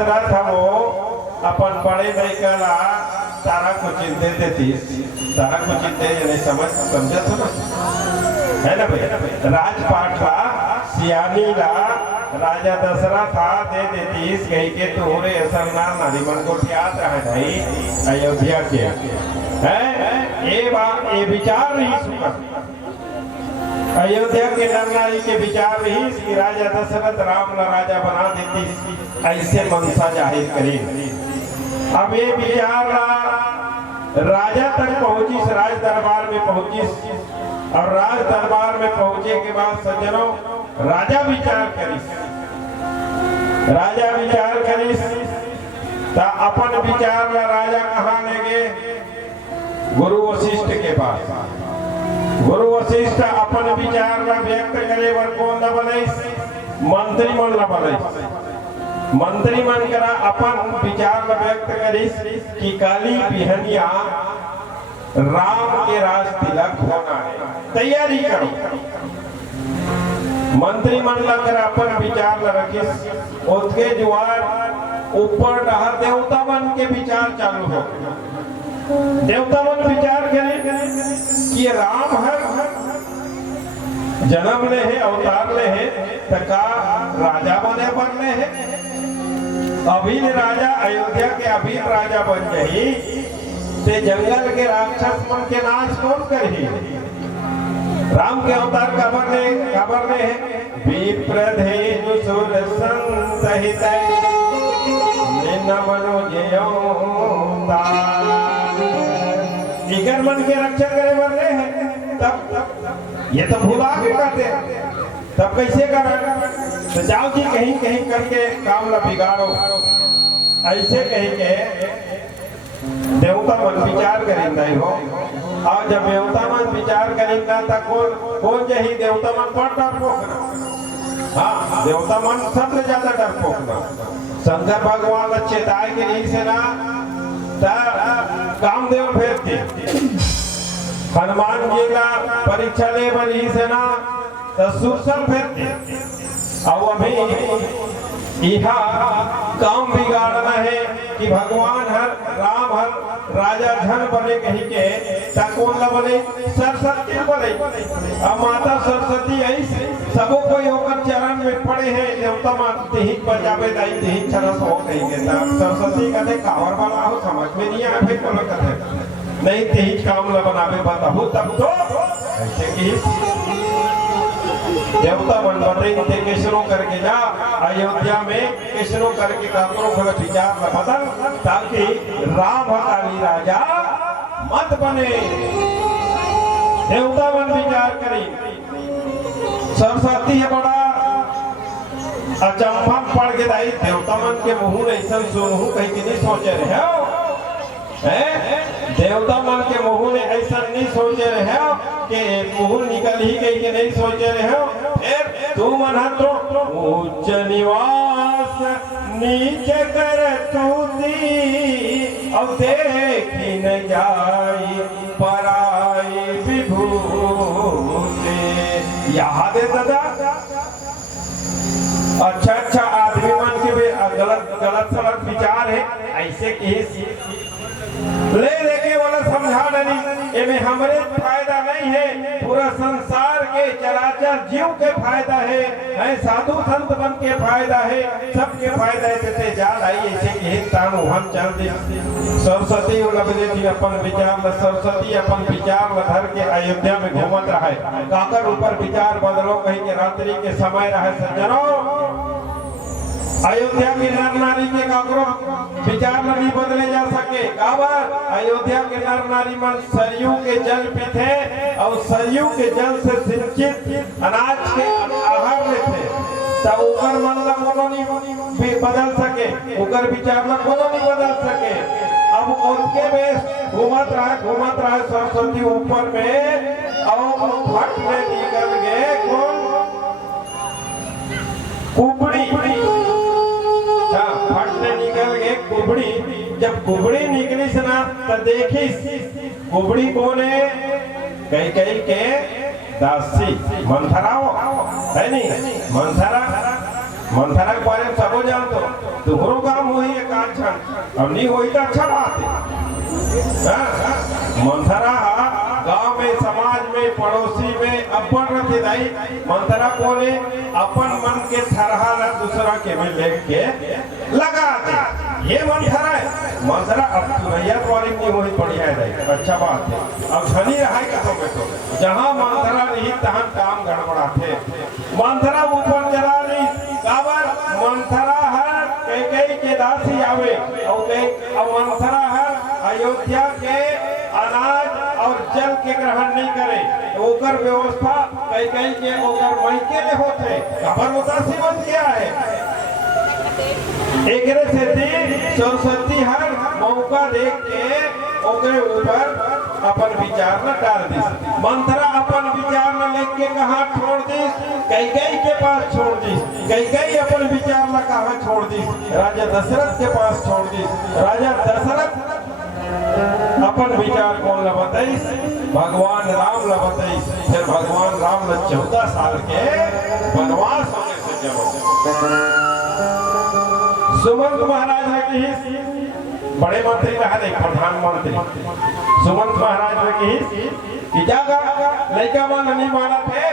था वो अपन बड़े लड़का तारा को चिंते देती तारा को चिंते नहीं समझा तो ना है ना भाई राजपाट ला सियानी ला राजा दशरथ था दे देती कही के तोरे असर ना नारी मन को याद रहे भाई अयोध्या के है ये विचार नहीं सुना अयोध्या के नर नारी के विचार रही कि राजा दशरथ राम ला राजा बना देती ऐसे मनसा जाहिर करी। अब ये विचार राजा तक पहुंची राज दरबार में पहुंची और राज दरबार में पहुंचे के बाद सज्जनों राजा विचार करी ता अपन विचार ला राजा कहाँ ले गए गुरु वशिष्ठ के पास। गुरु वशिष्ठ अपन विचार ला व्यक्त करे वर कौन ला बनाइस मंत्री मन ला बनाइस मंत्री मन करा अपन विचार ला व्यक्त करिस कि काली बिहनिया राम के राज तिलक होना है तैयारी करो। मंत्री मन ला करा अपन विचार ला रखिस उसके जुआर ऊपर डहर देवता मन के विचार चालू हो देवता मन विचार करे कि राम हर जन्म ले है अवतार ले है तका राजा बने बनले है अभी राजा अयोध्या के अभी राजा बन जाही ते जंगल के राक्षस मन के नाश कौन करही राम के अवतार कबर ले है विप्रधेनु सुर संतहितै निनमनो जयोता इगर मन के रक्षा करे बन रहे हैं तब ये तो भुला के करते तब कैसे कर तो जाओ जी कहीं कहीं करके काम ला बिगाड़ो ऐसे कहीं के देवता मन विचार करेंगे हो और जब देवता मन विचार करेंगे तो कौन यही देवता मन पर डरपोक हाँ देवता मन सबसे ज्यादा डरपोक ना शंकर भगवान चेताए के नहीं से ना कामदेव भेजते हनुमान जी का परीक्षा ले बनी से ना तो सुरसल भेजते और अभी यहाँ काम बिगाड़ना है कि भगवान हर राम हर राजा धन बने कहीं के कौन ला बने सरस्वती बने अब माता सरस्वती ऐसे सबो कोई होकर चरण में पड़े हैं देवता मानते ही बजावे दाई ही चरस हो कहीं के सरस्वती कहते कावर वाला हो समझ में नहीं आए भाई बोलो कहते नहीं तेज काम ला बनावे बताओ तब तो ऐसे की देवता मन बताइए किसरो करके जा अयोध्या में किसरो करके काकरो गलत विचार न बदल ताकि राम काली राजा मत बने देवता मन विचार करी सरस्वती है बड़ा अचंभा पड़ के दाई देवता मन के मुंह ऐसा सुनहु कहीं के नहीं सोचे रहे हो देवता मन के मुंह ने ऐसा नहीं सोचे रहे हो कि मुंह निकल ही गई के नहीं सोचे रहे हो फिर तू मन तो उच्च निवास नीचे कर तूती अब देखी न जाई पराई विभूति यहाँ दे दादा अच्छा आदमी मन के भी गलत सलत विचार है ऐसे की ले लेके वाला समझा नहीं एमे हमरे फायदा नहीं है पूरा संसार के चराचर जीव के फायदा है साधु संत बन के फायदा है सबके फायदा है देते जा रही ऐसे की तानु हम चल दे सरस्वती लबदे अपन विचार सरस्वती अपन विचार धर के अयोध्या में घूमत रहे काकर ऊपर विचार बदलो कहीं के रात्रि के समय रहे सज्जनों अयोध्या की नर नारी के काकरो विचार नहीं बदले जा सके काबर अयोध्या के नर नारी मन सरयू के जल पीते और सरयू के जल से सिंचित अनाज के आहार लेते तब ऊपर मन ला कोनो नहीं बदल सके ऊपर विचार ला कोनो नहीं बदल सके अब उनके में घूमत रहा सरस्वती ऊपर में और फट में निकल गए कौन कुबड़ी निकल गए कुबड़ी जब कुबड़ी निकली से ना तो देखी कुबड़ी कौन है कई के दासी मंथरा है नहीं मंथरा मंथरा के बारे में सबो जानतो, तुहरो काम होई एक आछन अब नहीं होई तो अच्छा बात है। मंथरा गांव में, समाज में, पड़ोसी में अपन रखे दाई मंथरा कोने अपन मन के थरहा ला दूसरा के में लेके लगा दे, ये मंथरा है। मंथरा अब तुरैया वाली नहीं होई बढ़िया है, अच्छा बात है। अब धनी रहा है कतो में तो जहां मंथरा नहीं तहां काम गड़बड़ाते। मंथरा ऊपर जला नहीं काबर मंथरा है कई के दासी आवे और मंथरा है अयोध्या के अनाज और जल के ग्रहण नहीं करे, ओकर व्यवस्था कई के ओकर मायके में होते खबर उदासी बन गया है। एकरे से सरस्वती हर मौका देख के ओकरे ऊपर अपन विचार न डाल दी। मंथरा अपन विचार न लेके कहा छोड़ दी, कई के पास छोड़ दी, कई अपन विचार न कहा छोड़ दी, राजा दशरथ के पास छोड़ दी। राजा दशरथ अपन विचार कौन ला बताइस, भगवान राम ला बताइस। फिर भगवान राम ला 14 साल के वनवास होने से जब सुमंत महाराज ने कही, बड़े मंत्री रहा नहीं प्रधानमंत्री, सुमंत महाराज ने कही कि जागा लड़का मन नहीं माना थे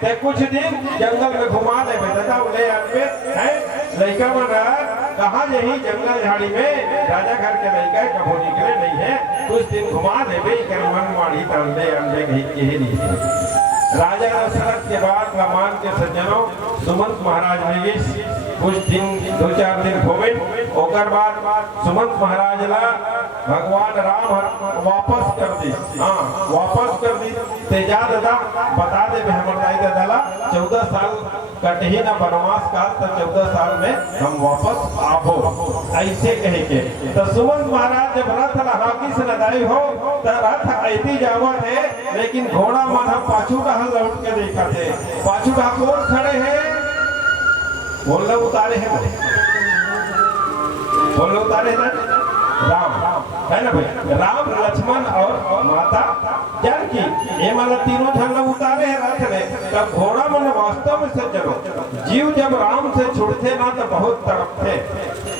ते कुछ दिन जंगल में घुमा दे बेटा ले आके है लड़का मन कहा यही जंगल झाड़ी में राजा घर के लड़का कबो निकले नहीं है, कुछ दिन घुमा दे कर मन माड़ी तंडे अंडे यही नहीं। राजा दशरथ के बाद मान के सज्जनों सुमंत महाराज ने कुछ दिन 2-4 दिन होवे, ओकर बाद सुमंत महाराज ला भगवान राम वापस कर दी। हाँ वापस कर दी तेजा दादा बता दे हमरदाई दादा 14 साल कटही ना वनवास का, तो 14 साल में हम वापस आबो ऐसे कहे के। तो सुमंत महाराज जब रथ हाकी से नदाई हो तो रथ ऐती जावत है, लेकिन घोड़ा मन हम पाछू डहल लौट के देखा थे। पाछू ठाकुर खड़े हैं, बोलने उतारे हैं, बोलने उतारे हैं राम है ना भाई, राम लक्ष्मण और माता जानकी, ये मतलब तीनों झंडा उतारे हैं रथ में। तब घोड़ा मन वास्तव में सज्जनों जीव जब राम से छुड़ते ना तो बहुत तड़पते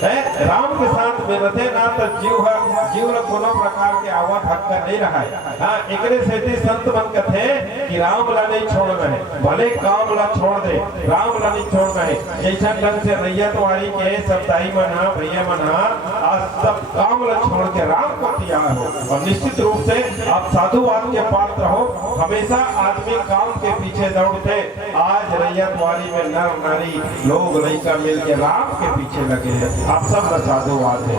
है, राम के साथ मिलते ना तो जीव कोनो प्रकार के आवत हक नहीं रहा है। हाँ एकरे से संत मन कहते कि राम ला नहीं छोड़ना है, भले काम ला छोड़ दे, राम ला नहीं छोड़ना है। जैसा ढंग से रैयत वाली के सब दाई मना भैया मना आज सब काम ला छोड़ के राम को तैयार हो, और निश्चित रूप से आप साधुवाद के पात्र हो। हमेशा आदमी काम के पीछे दौड़ते, आज रैयत वाली में नर नारी लोग लड़का मिल के राम के पीछे लगे हैं। आप सब साधुवाद है।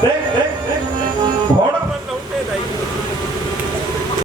देख